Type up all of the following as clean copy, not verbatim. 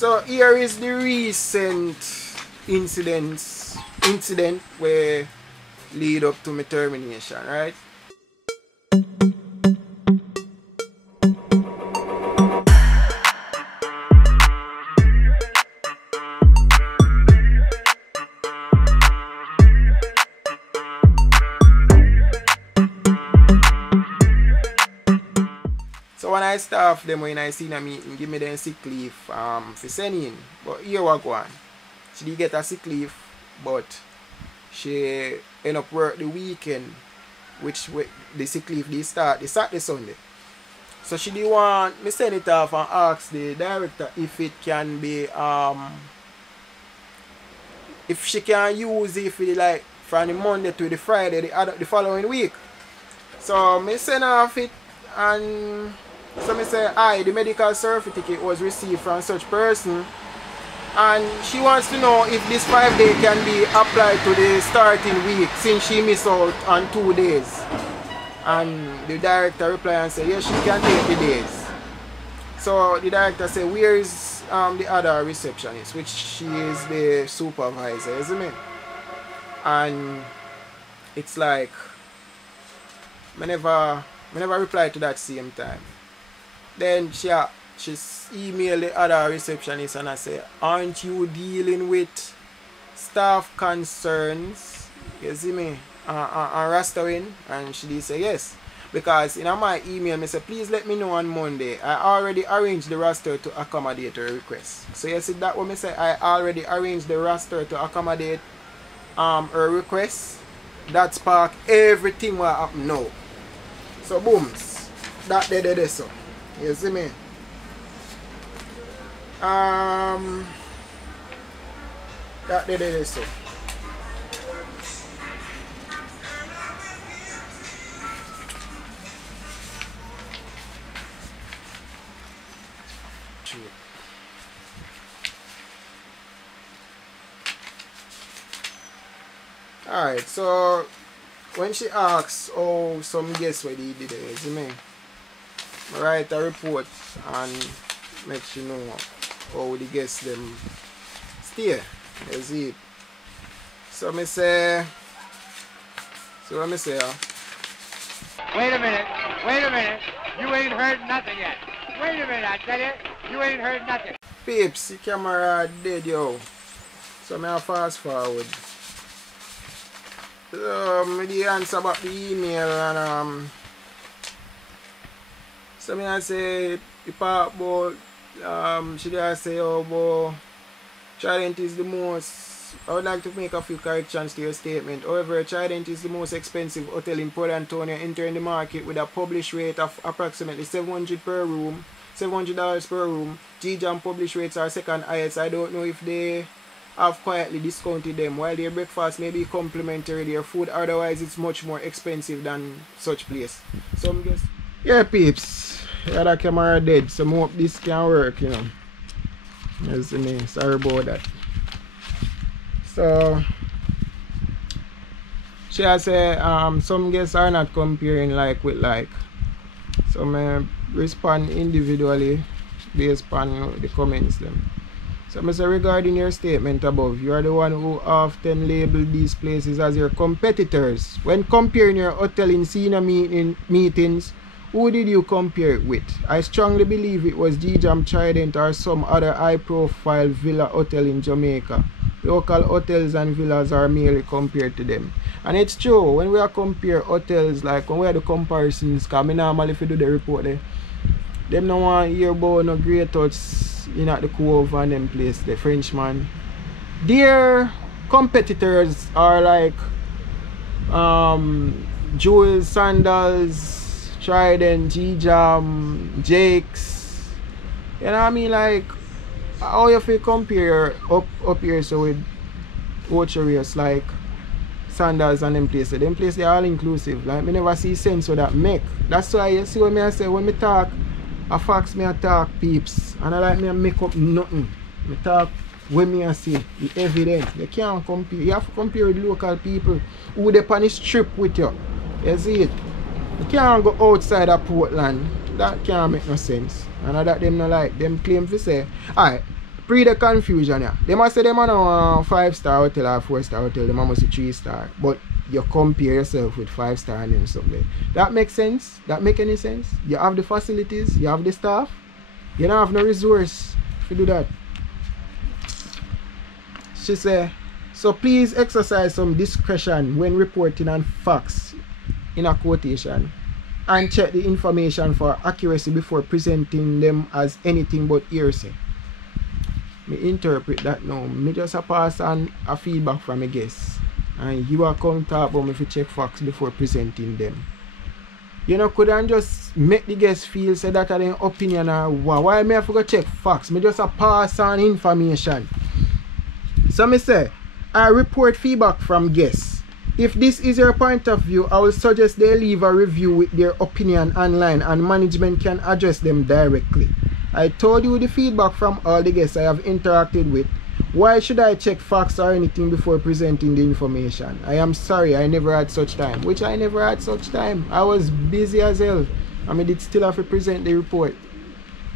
So here is the recent incident where lead up to my termination, right? So when I staff them when I seen a meeting, give me them sick leave for sending. But here we go on. She did get a sick leave, but she end up work the weekend, which the sick leave they start the Saturday Sunday. So she did want me send it off and ask the director if it can be if she can use it for the, like from the Monday to the Friday the following week. So me send off it, and so me say, the medical certificate was received from such person, and she wants to know if this 5 day can be applied to the starting week since she missed out on 2 days. And the director replied and said, yes, she can take the days. So the director said, where is the other receptionist, which she is the supervisor, isn't it? And it's like, I never replied to that same time. Then she emailed the other receptionist and I said, aren't you dealing with staff concerns? You see me? And rostering? And she did say yes. Because in my email, I said, please let me know on Monday. I already arranged the roster to accommodate her request. So you see that what I say, I already arranged the roster to accommodate her request. That spark everything what happen now. So booms. That there so. You see me? That there so. Alright, so when she asks, oh, some guess what he did, you see me? I write a report and make you know how the guests them stay. You see? So me say, so what me say? Wait a minute, you ain't heard nothing yet. Wait a minute, I tell you, you ain't heard nothing. Peeps, the camera dead, yo. So me have fast forward. So the answer about the email and so me I say the part about she just say, oh boy, Trident is the most, I would like to make a few corrections to your statement. However, Trident is the most expensive hotel in Port Antonio, entering the market with a published rate of approximately $700 per room. G-Jam published rates are second highest. I don't know if they have quietly discounted them. While their breakfast may be complimentary, their food otherwise it's much more expensive than such place. Some guess. Yeah, peeps. Yeah, that camera dead, so I hope this can work, you know. You see me, sorry about that. So she has said some guests are not comparing like with like. So I respond individually based on the comments them. So I say, regarding your statement above, you are the one who often label these places as your competitors. When comparing your hotel in senior meetings, who did you compare it with? I strongly believe it was G-Jam, Trident, or some other high-profile villa hotel in Jamaica. Local hotels and villas are merely compared to them. And it's true, when we are compare hotels, like when we are the comparisons, because I normally if you do the report there, them no want to hear about no great touch in at the Cove and them place, the Frenchman. Their competitors are like Jewel, Sandals, Trident, G-Jam, Jake's. You know what I mean? Like, how you feel compare up here so with Ochoreas like Sandals and them places. Them places they are all inclusive. Like, me never see sense of that make. That's why you see what me I say when me talk, I facts me I talk peeps. And I like me I make up nothing. Me talk when me I see the evidence. You can't compare. You have to compare with local people who they on the strip with you. You see it? You can't go outside of Portland. That can't make no sense. And that them no like. Them claim to say, alright, pre the confusion, yeah. They must say them on a 5-star hotel or 4-star hotel, them must say 3-star. But you compare yourself with 5-star and then something. That makes sense? That make any sense? You have the facilities, you have the staff, you don't have no resource to do that. She said, so please exercise some discretion when reporting on facts in a quotation and check the information for accuracy before presenting them as anything but hearsay. Me interpret that now. Me just a pass on a feedback from a guest. And you are come talk about me to check facts before presenting them. You know, couldn't just make the guest feel say that are their opinion or why me have to go check facts? Me just a pass on information. So me say, I report feedback from guests. If this is your point of view, I will suggest they leave a review with their opinion online and management can address them directly. I told you the feedback from all the guests I have interacted with. Why should I check facts or anything before presenting the information? I am sorry, I never had such time. Which I never had such time. I was busy as hell. I mean, it still have to present the report.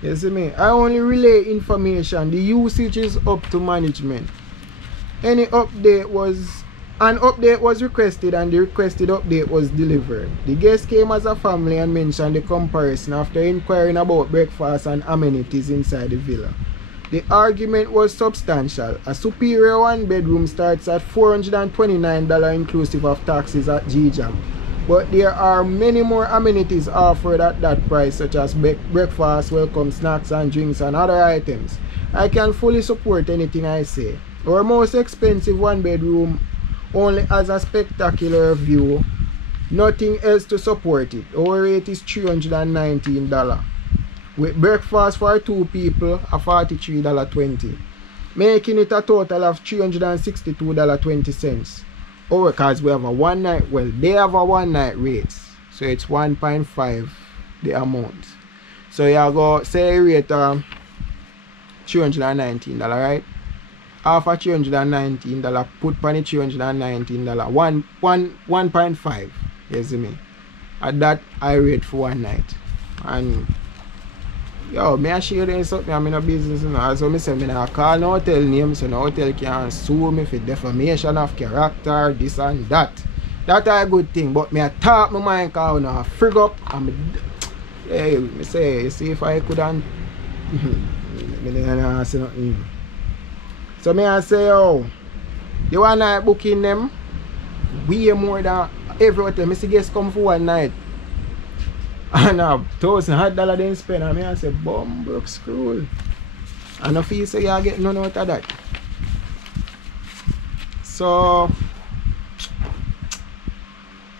You see me? I only relay information. The usage is up to management. An update was requested and the requested update was delivered. The guests came as a family and mentioned the comparison after inquiring about breakfast and amenities inside the villa. The argument was substantial. A superior 1-bedroom starts at $429 inclusive of taxes at GJAM. But there are many more amenities offered at that price, such as breakfast, welcome snacks and drinks and other items. I can fully support anything I say. Our most expensive 1-bedroom only has a spectacular view, nothing else to support it. Our rate is $319. With breakfast for 2 people at $43.20, making it a total of $362.20. Or because we have a 1 night, well, they have a 1 night rate, so it's 1.5 the amount. So you go say rate $319, right? Half of $319, put on it $319, 1.5. You see me? At that I rate for 1 night. And yo, me I share them something, I'm in a business, you know. So I say, I don't call no hotel name, so no hotel can sue me for defamation of character, this and that. That's a good thing, but me I talk my mind because I frig up and me, hey, me say, you see if I couldn't, me didn't say nothing. So me I say, oh, you want night booking them, way more than every hotel. Me see guests come for 1 night. And $1,000 they spend, and I say, bum broke screw. And if you say you get none out of that. So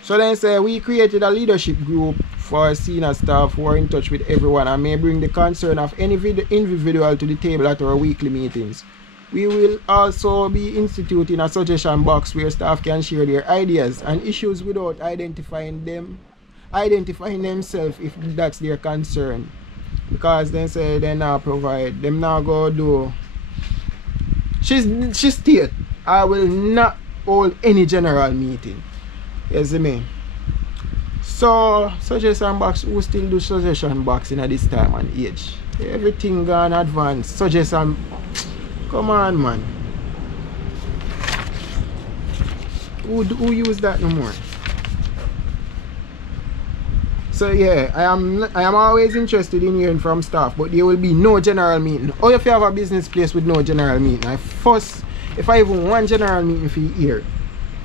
then say we created a leadership group for senior staff who are in touch with everyone and may bring the concern of any individual to the table at our weekly meetings. We will also be instituting a suggestion box where staff can share their ideas and issues without identifying themselves if that's their concern, because they say they now provide, them now go do. She stated, I will not hold any general meeting. You see me? So suggestion box, who still do suggestion box in this time and age? Everything gone advanced. Suggestion, come on man. Who use that no more? So yeah, I am always interested in hearing from staff, but there will be no general meeting. Or if you have a business place with no general meeting, if I even want general meeting for you here,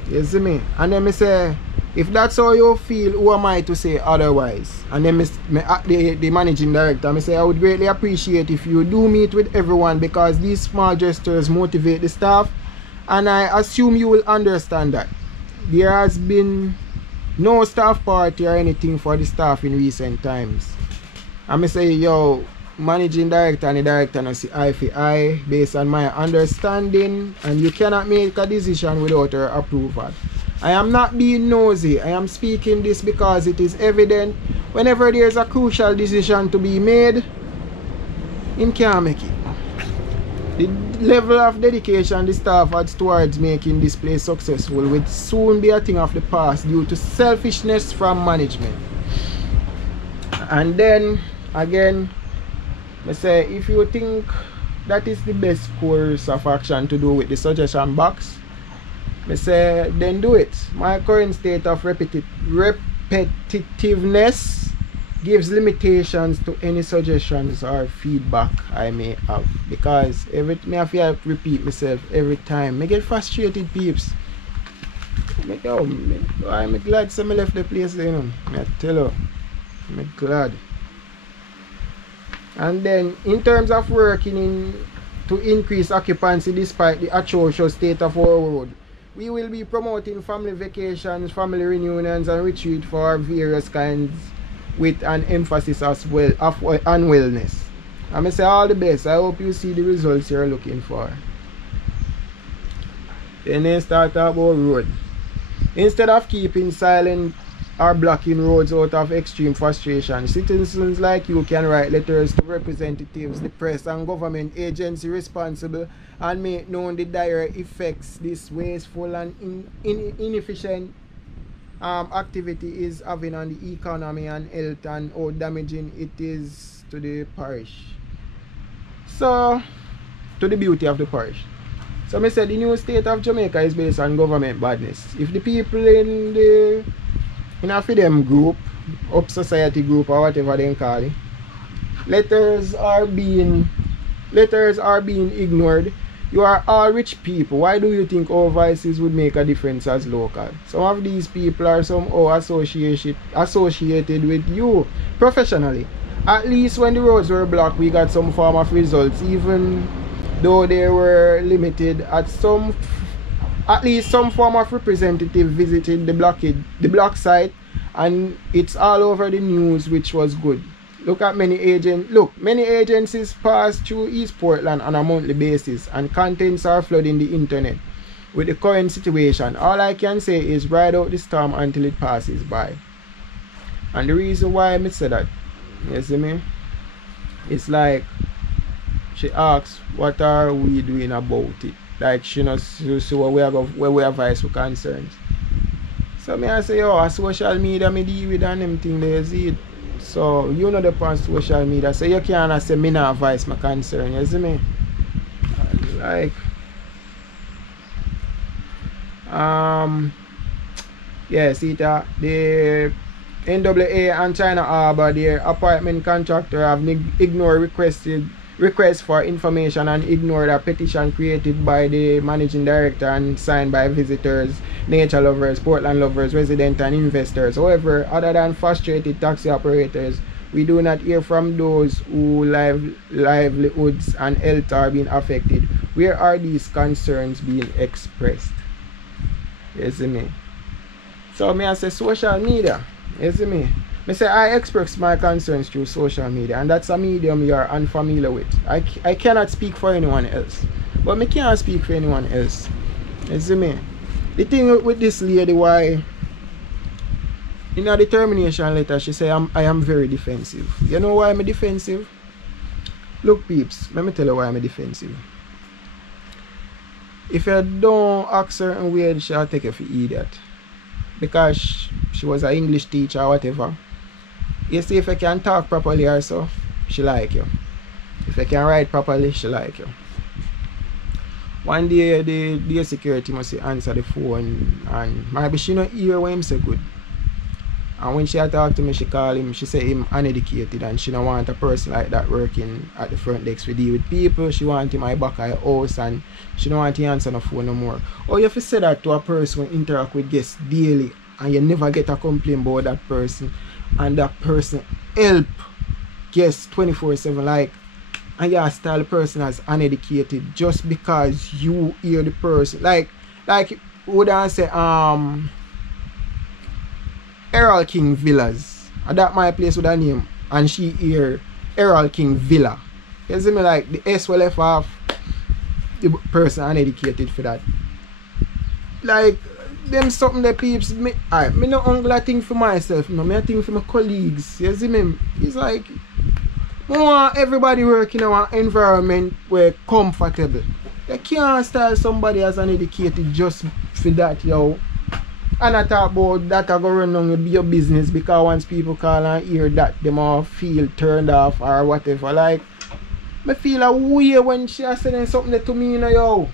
you see me? And then me say, if that's how you feel, who am I to say otherwise? And then the managing director, I say, I would greatly appreciate if you do meet with everyone, because these small gestures motivate the staff, and I assume you will understand that. There has been no staff party or anything for the staff in recent times. I say, yo, managing director and the director no see eye for eye based on my understanding, and you cannot make a decision without her approval. I am not being nosy. I am speaking this because it is evident whenever there is a crucial decision to be made, him can't make it. The level of dedication the staff adds towards making this place successful will soon be a thing of the past due to selfishness from management. And then again, I say, if you think that is the best course of action to do with the suggestion box, I say then do it. My current state of repetitiveness gives limitations to any suggestions or feedback I may have, because me have to repeat myself every time. I get frustrated, peeps. I'm glad some left the place, you know. I tell you, I'm glad. And then in terms of working to increase occupancy despite the atrocious state of our road, we will be promoting family vacations, family reunions and retreat for various kinds, with an emphasis as well on wellness. I may say all the best. I hope you see the results you're looking for. Then they start about road. Instead of keeping silent or blocking roads out of extreme frustration, citizens like you can write letters to representatives, the press and government agency responsible, and make known the dire effects this wasteful and inefficient activity is having on the economy and health, and how damaging it is to the parish. So, to the beauty of the parish. So, I said the new state of Jamaica is based on government badness. If the people in the them group, up society group or whatever they call it, letters are being ignored. You are all rich people. Why do you think our voices would make a difference as local? Some of these people are somehow associated with you professionally. At least when the roads were blocked, we got some form of results, even though they were limited. At least some form of representative visited the block site, and it's all over the news, which was good. Many agencies pass through East Portland on a monthly basis, and contents are flooding the internet. With the current situation, all I can say is ride out the storm until it passes by. And the reason why I say that, you see me, it's like she asks, what are we doing about it? Like she knows so where we have voice for concerns. So I say, oh, social media me deal with and them thing they see it. So you know the on social media, so you can't say me not voice my concern, you see me? Like yeah, see that the NAA and China Harbour, their apartment contractor, have ignored requests for information and ignored a petition created by the managing director and signed by visitors, nature lovers, Portland lovers, residents and investors. However, other than frustrated taxi operators, we do not hear from those whose livelihoods and health are being affected. Where are these concerns being expressed? You see me? So I say social media. You see me? I say I express my concerns through social media, and that's a medium you are unfamiliar with. I cannot speak for anyone else, but I can't speak for anyone else. You see me? The thing with this lady, why in the termination letter she say I am very defensive. You know why I'm defensive? Look peeps, let me tell you why I'm defensive. If you don't ask certain words, she'll take you for idiot. Because she was an English teacher or whatever. You see, if you can talk properly or so, she like you. If you can write properly, she like you. One day, the security must answer the phone, and maybe she not hear what him say good. And when she talk to me, she call him, she say him uneducated, and she don't want a person like that working at the front desk to deal with people. She want him back at her house, and she don't want to answer the phone no more. Or you have to say that to a person who interact with guests daily, and you never get a complaint about that person, and that person help guests 24/7, like, and you style the person as uneducated just because you hear the person. Like would I say Errol King Villas, and that my place with a name, and she hear Errol King Villa. You see me, like the S will left off, the person uneducated for that. Like them something that peeps me no only I think for myself, no, me I think for my colleagues. You see me? It's like I want everybody work in an environment where comfortable. You can't style somebody as uneducated just for that, yo. And I talk about that I go run on with your business, because once people call and hear that, they might feel turned off or whatever. Like, I feel a way when she is saying something to me, you know, yo.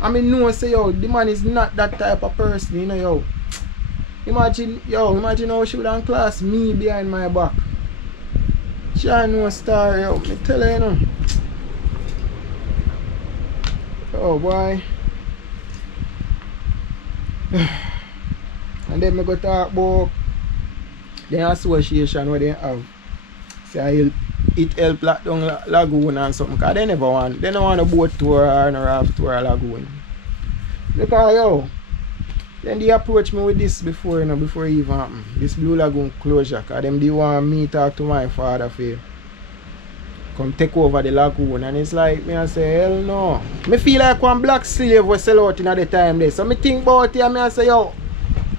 I mean, no, say, yo, the man is not that type of person, you know, yo. Imagine how she would have class me behind my back. She ain't no star, yo. Me tell her, you know. Oh, boy. And then I go talk about the association where they have. Say it help lock down Lagoon and something, because they don't want a boat tour or no raft tour or Lagoon. Because yo, then they approach me with this before, you know, before it even happen. This Blue Lagoon closure, because them they want me talk to my father for come take over the Lagoon, and it's like me I say hell no. Me feel like one black slave was sell out in at the time there. So me think about it and me I say yo,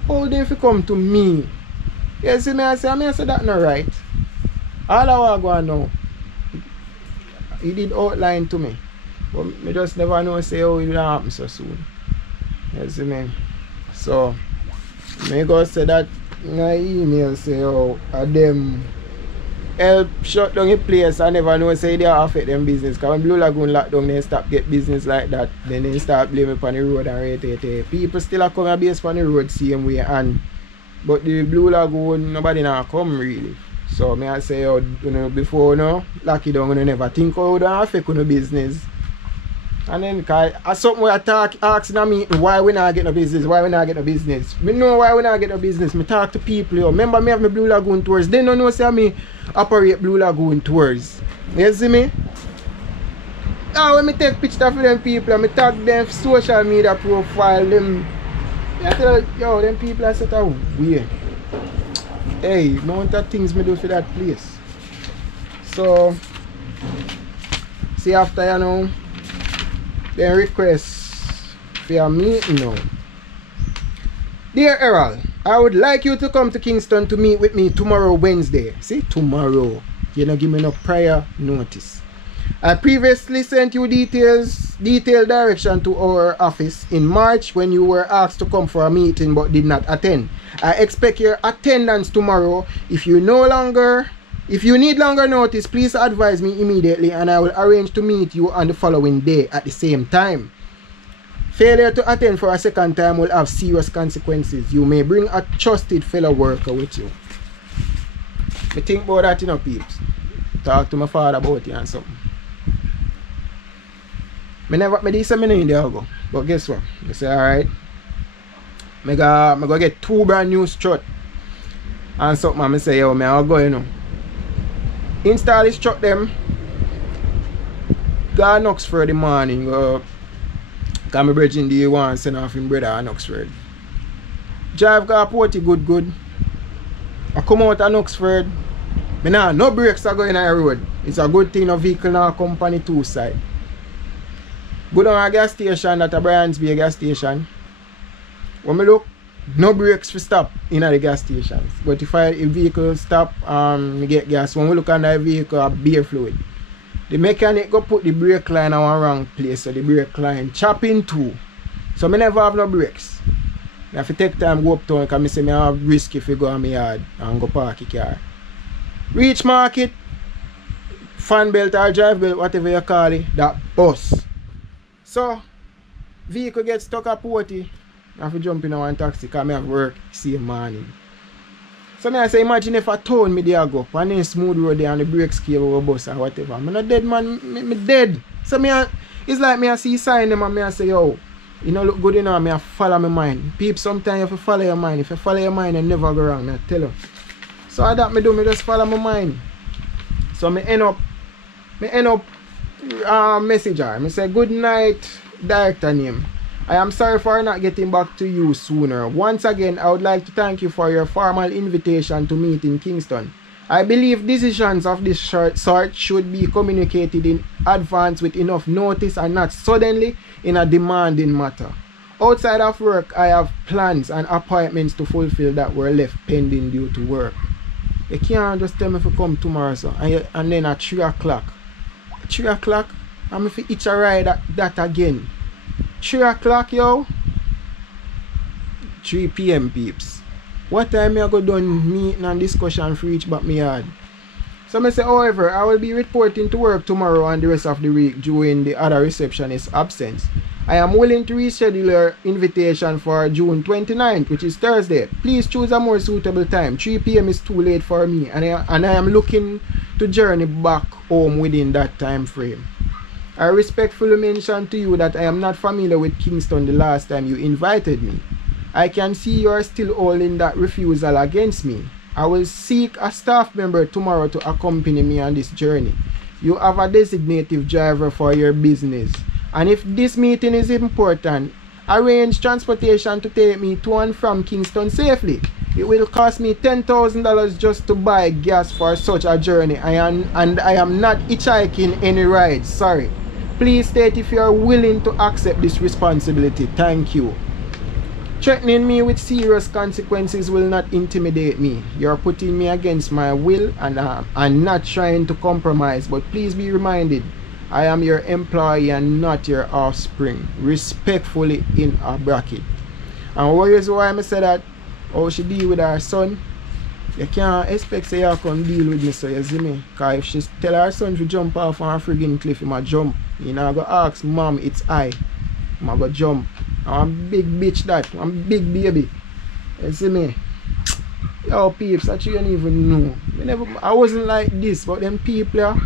how they fi come to me? You see me I say that not right. All I want to go now, he did outline to me, but I just never know say how it will happen so soon. You see me? So, I go say that in my email say oh, them help shut down the place. I never know say they affect them business. Because when Blue Lagoon lock down, they stop get business like that. Then they start blaming upon the road and rate. People still are coming based on the road same way, but the Blue Lagoon nobody now come really. So I say, you know, before lock it down, you never think how it affect your business. And then cause something where I asking me why we not get no business, Me know why we not get no business. Me talk to people, yo. Remember me have my Blue Lagoon tours. They don't know say me operate Blue Lagoon tours. You see me? Now when me take picture for them people and me tag them social media profile, them I tell yo, them people are set out weird. Hey, amount of things me do for that place. So see after you know, then request for a meeting now. Dear Errol, I would like you to come to Kingston to meet with me tomorrow Wednesday. See, tomorrow. You know, give me no prior notice. I previously sent you detailed direction to our office in March when you were asked to come for a meeting but did not attend. I expect your attendance tomorrow. If you need longer notice, please advise me immediately and I will arrange to meet you on the following day at the same time. Failure to attend for a second time will have serious consequences. You may bring a trusted fellow worker with you. Me think about that, you know, peeps. Talk to my father about it and something. Me did say me know in there go. But guess what? I say alright. I go get 2 brand new strut. And something I say yo, I'll go, you know. Install this strut them. Go to Oxford in the morning. Cause my brother in the one send off him brother in Oxford. Drive car porty good. I come out of Oxford. Me nah, no brakes are going on the road. It's a good thing no vehicle now company 2 side. Go down a gas station, that a Briansby gas station. When me look, no brakes for stop in the gas stations. But if a vehicle stop me get gas, when we look on the vehicle a beer fluid. The mechanic go put the brake line on one wrong place, so the brake line chop in 2. So me never have no brakes. I have to take time go uptown because I say I have risk if you go on my yard and go park the car. Reach market, fan belt or drive belt, whatever you call it, that bus. So, vehicle gets stuck at Porty. I have to jump in one taxi because I have work same morning. So I say, imagine if I told me there go and then smooth road there and the brake scale over bus or whatever. I'm not dead, man. Me dead. So it's like me I see sign them and I say, yo, you know look good enough, I follow my mind. People sometimes you have to follow your mind. If you follow your mind, you never go wrong, I tell you. So that me just follow my mind. So me end up message her. I say, good night, director name. I am sorry for not getting back to you sooner. Once again, I would like to thank you for your formal invitation to meet in Kingston. I believe decisions of this sort should be communicated in advance with enough notice and not suddenly in a demanding matter. Outside of work, I have plans and appointments to fulfill that were left pending due to work. You can't just tell me if you come tomorrow, so, and then at 3 o'clock. 3 o'clock, I'm if you itch a ride at that again. 3 o'clock, yo. 3 p.m. peeps. What time I go done meeting and discussion for each back me yard? So I say, however, I will be reporting to work tomorrow and the rest of the week during the other receptionist's absence. I am willing to reschedule your invitation for June 29th, which is Thursday. Please choose a more suitable time. 3 p.m. is too late for me, and I am looking to journey back home within that time frame. I respectfully mention to you that I am not familiar with Kingston the last time you invited me. I can see you are still holding that refusal against me. I will seek a staff member tomorrow to accompany me on this journey. You have a designated driver for your business. And if this meeting is important, arrange transportation to take me to and from Kingston safely. It will cost me $10,000 just to buy gas for such a journey. I am not hitchhiking any rides. Sorry. Please state if you are willing to accept this responsibility. Thank you. Threatening me with serious consequences will not intimidate me. You are putting me against my will, and I'm not trying to compromise. But please be reminded, I am your employee and not your offspring. Respectfully, in a bracket. And what is why I say that? How she deal with her son? You can't expect say you come deal with me, so you see me. Cause if she tell her son to jump off on a friggin' cliff, he might jump. You know, go ask mom, it's I. I go jump. I'm a big bitch that. I'm a big baby. You see me? Yo peeps, that you don't even know. I wasn't like this, but them people, I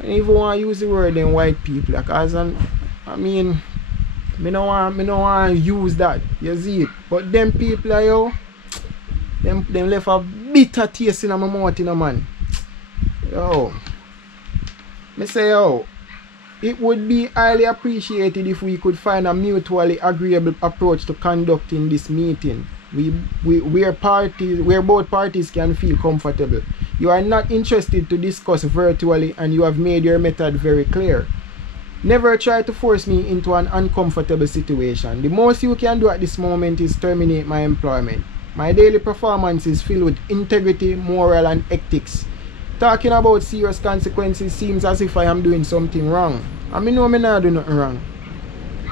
don't even want to use the word them white people. Because I mean, me no want to use that. You see it? But them people, yo, them left a bitter taste in my mouth, you know, man. Yo, me say, yo, it would be highly appreciated if we could find a mutually agreeable approach to conducting this meeting. Where both parties can feel comfortable. You are not interested to discuss virtually, and you have made your method very clear. Never try to force me into an uncomfortable situation. The most you can do at this moment is terminate my employment. My daily performance is filled with integrity, moral, and ethics. Talking about serious consequences seems as if I am doing something wrong. I mean, no, I not do nothing wrong.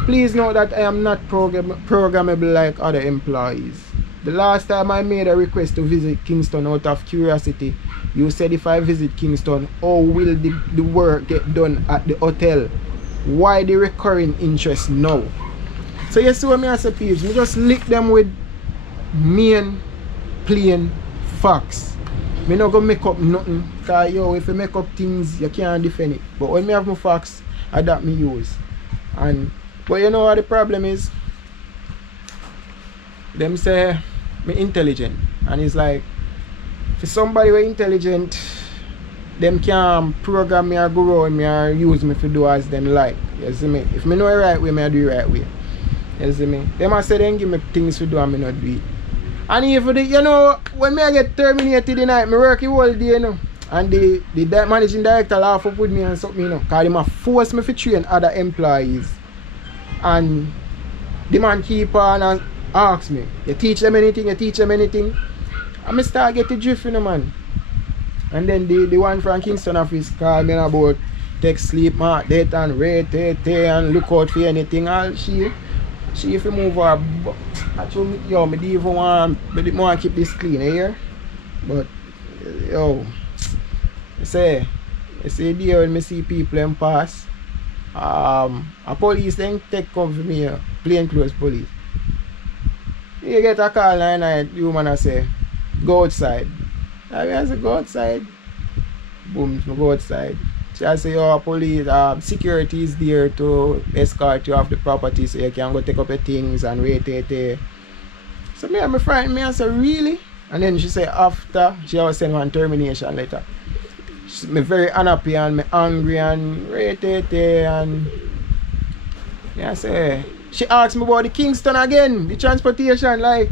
Please note that I am not programmable like other employees. The last time I made a request to visit Kingston out of curiosity, you said if I visit Kingston, how will the work get done at the hotel? Why the recurring interest now? So you see what me as a page, me just lick them with main plain facts. Me not gonna make up nothing. Cause yo, if you make up things, you can't defend it. But when me have my facts, that me use. But you know what the problem is? Them say me intelligent. And it's like, for somebody who intelligent, them can program me or go around me or use me to do as them like. You see me? If me know the right way, I do the right way. You see me? Them I say them give me things to do and me not do it. And even the, you know, when I get terminated tonight, I work the whole day, you know. And the managing director laugh up with me and something, you know. Because they force me to train other employees. And the man keep on and ask me, you teach them anything, you teach them anything. And I start getting drift, you know, man. And then the one from Kingston office called me about take sleep, mark, date and rate, and look out for anything. All she if you move her, actually, yo, me didn't even want to keep this clean here. But, yo, I say there when me see people and pass, a police then take come for me, plain clothes police. You get a call night, the woman I say, go outside. I say, go outside. Boom, go outside. I say, oh, police, security is there to escort you off the property so you can go take up your things and wait. So me and my friend, me I say, really? And then she say, after, she always send one termination letter. Me very unhappy and me angry and wait. And me I say, she asked me about the Kingston again, the transportation, like,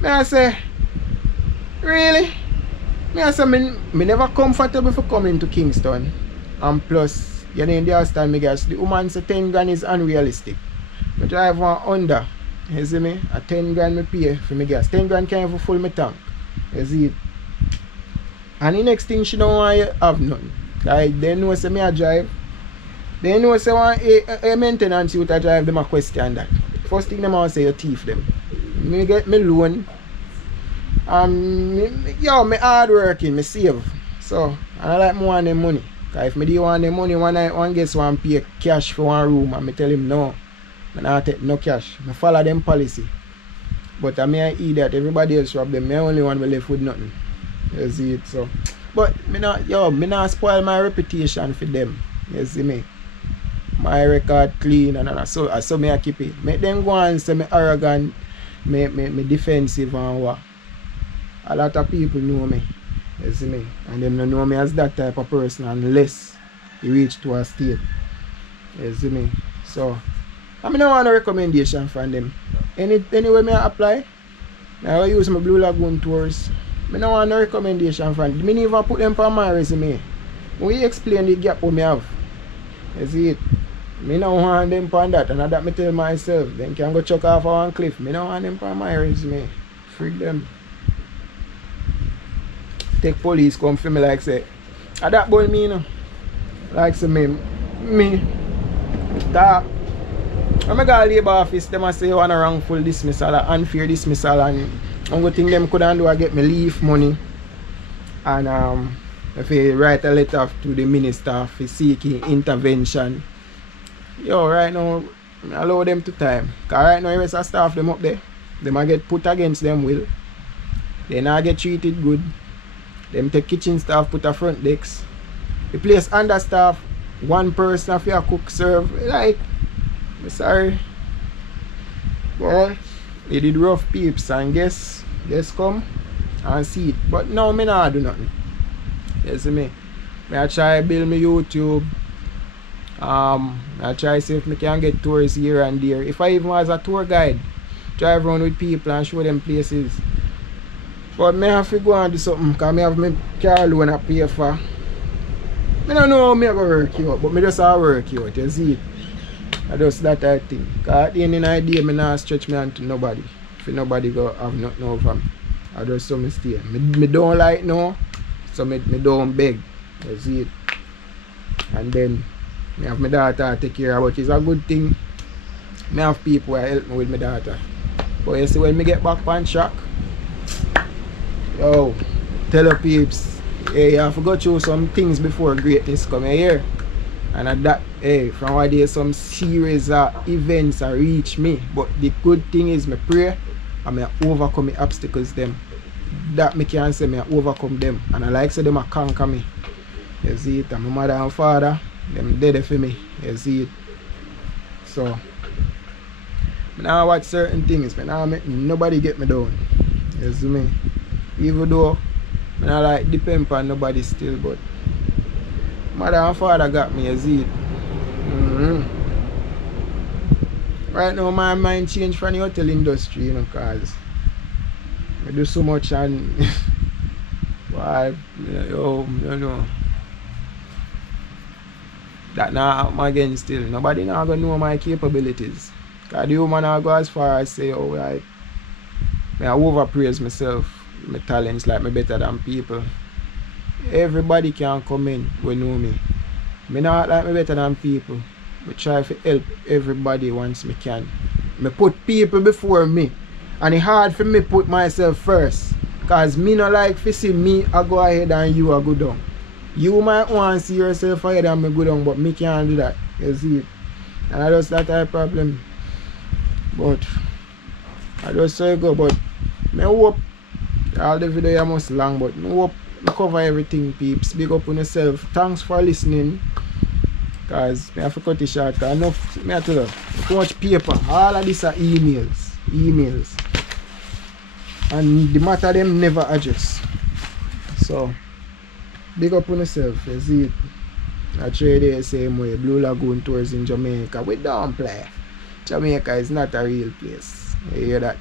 me I say, really? Me I say, me never comfortable for coming to Kingston. And plus, you know, in the last time, me guess, the woman say 10 grand is unrealistic. I drive one Honda, you see me? A 10 grand me pay for me gas. 10 grand can't even full my tank. You see it? And the next thing she don't want you have none. Like, they know say me I drive. They know say want a maintenance you to drive, them a question that. First thing them want say you thief them. Me get me loan. Yo, me hard working, me save. So, and I like more want them money. Because if I do want them money, one guest want pay cash for one room and I tell him no. I don't take no cash. I follow them policy. But I may eat that. Everybody else rob them. I only one will left with nothing. You see it so. But me not spoil my reputation for them. You see me? My record clean and so me I keep it. Make them go and say me arrogant, me defensive and what. A lot of people know me. You see me? And them don't know me as that type of person unless you reach to a state. You see me? So I don't want a recommendation from them. Anyway me apply, I will use my Blue Lagoon tours. I don't want no recommendation from them. I don't even put them on my resume. We explain the gap what I have. You see it? I don't want them on that, and that I tell myself. Then can go chuck off one cliff. I don't want them on my resume. Freak them. Take police come for me like say. That boy me, you know. Like say me talk. When I go to labor office, they say you want a wrongful dismissal or unfair dismissal, and one good thing them could do is get me leave money. And if you write a letter to the minister for seeking intervention. Yo, right now, I allow them to time. Because right now, the rest of staff them up there, they might get put against them will. They not get treated good. Them take kitchen staff, put a front decks. The place understaff, one person for a cook serve. Like, I'm sorry. Well, they did rough peeps and guess come and see it. But now me not do nothing. You see me? I try build my YouTube. I try see if I can get tours here and there. If I even was a tour guide, drive around with people and show them places. But I have to go and do something because I have my car loan to pay for. I don't know how I'm going to work you out, but I just have to work you out, you see it. I just that I think. Because at the end of the day, I not stretch my hand to nobody. If nobody go have nothing over me. I just so stay. I don't like no, so I don't beg. You see it. And then I have my daughter to take care of, which is a good thing. I have people who help me with my daughter. But you see when I get back on track, yo, tell the peeps, hey, you have to go through some things before greatness come here. And at that, hey, from what there's some series of events that reach me. But the good thing is I pray and I overcome the obstacles them. That me can say I overcome them. And I like say them a conquer me. You see it, and my mother and father, them dead for me. You see it. So I now watch certain things, but now make nobody get me down. You see me? Even though I don't like depend on nobody still, but mother and father got me, you see it. Right now my mind changed from the hotel industry, you know, cause I do so much and why you know that now happen again still. Nobody now gonna know my capabilities. Cause the woman I go as far as say, oh I overpraise myself, my talents like me better than people. Everybody can come in who know me. Me not like me better than people. I try to help everybody once me can. Me put people before me. And it's hard for me put myself first. Cause me not like to see me I go ahead and you a go down. You might want to see yourself ahead and me go down, but me can't do that. You see it? And I just that type of problem. But I just say go, but me hope all the video must long, but me hope I cover everything, peeps. Big up on yourself. Thanks for listening. Cause I have to cut it short. Enough, me tell you, too much paper. All of these are emails. And the matter them never address. So big up on yourself. You see it. I trade the same way. Blue Lagoon tours in Jamaica. We don't play. Jamaica is not a real place. You hear that?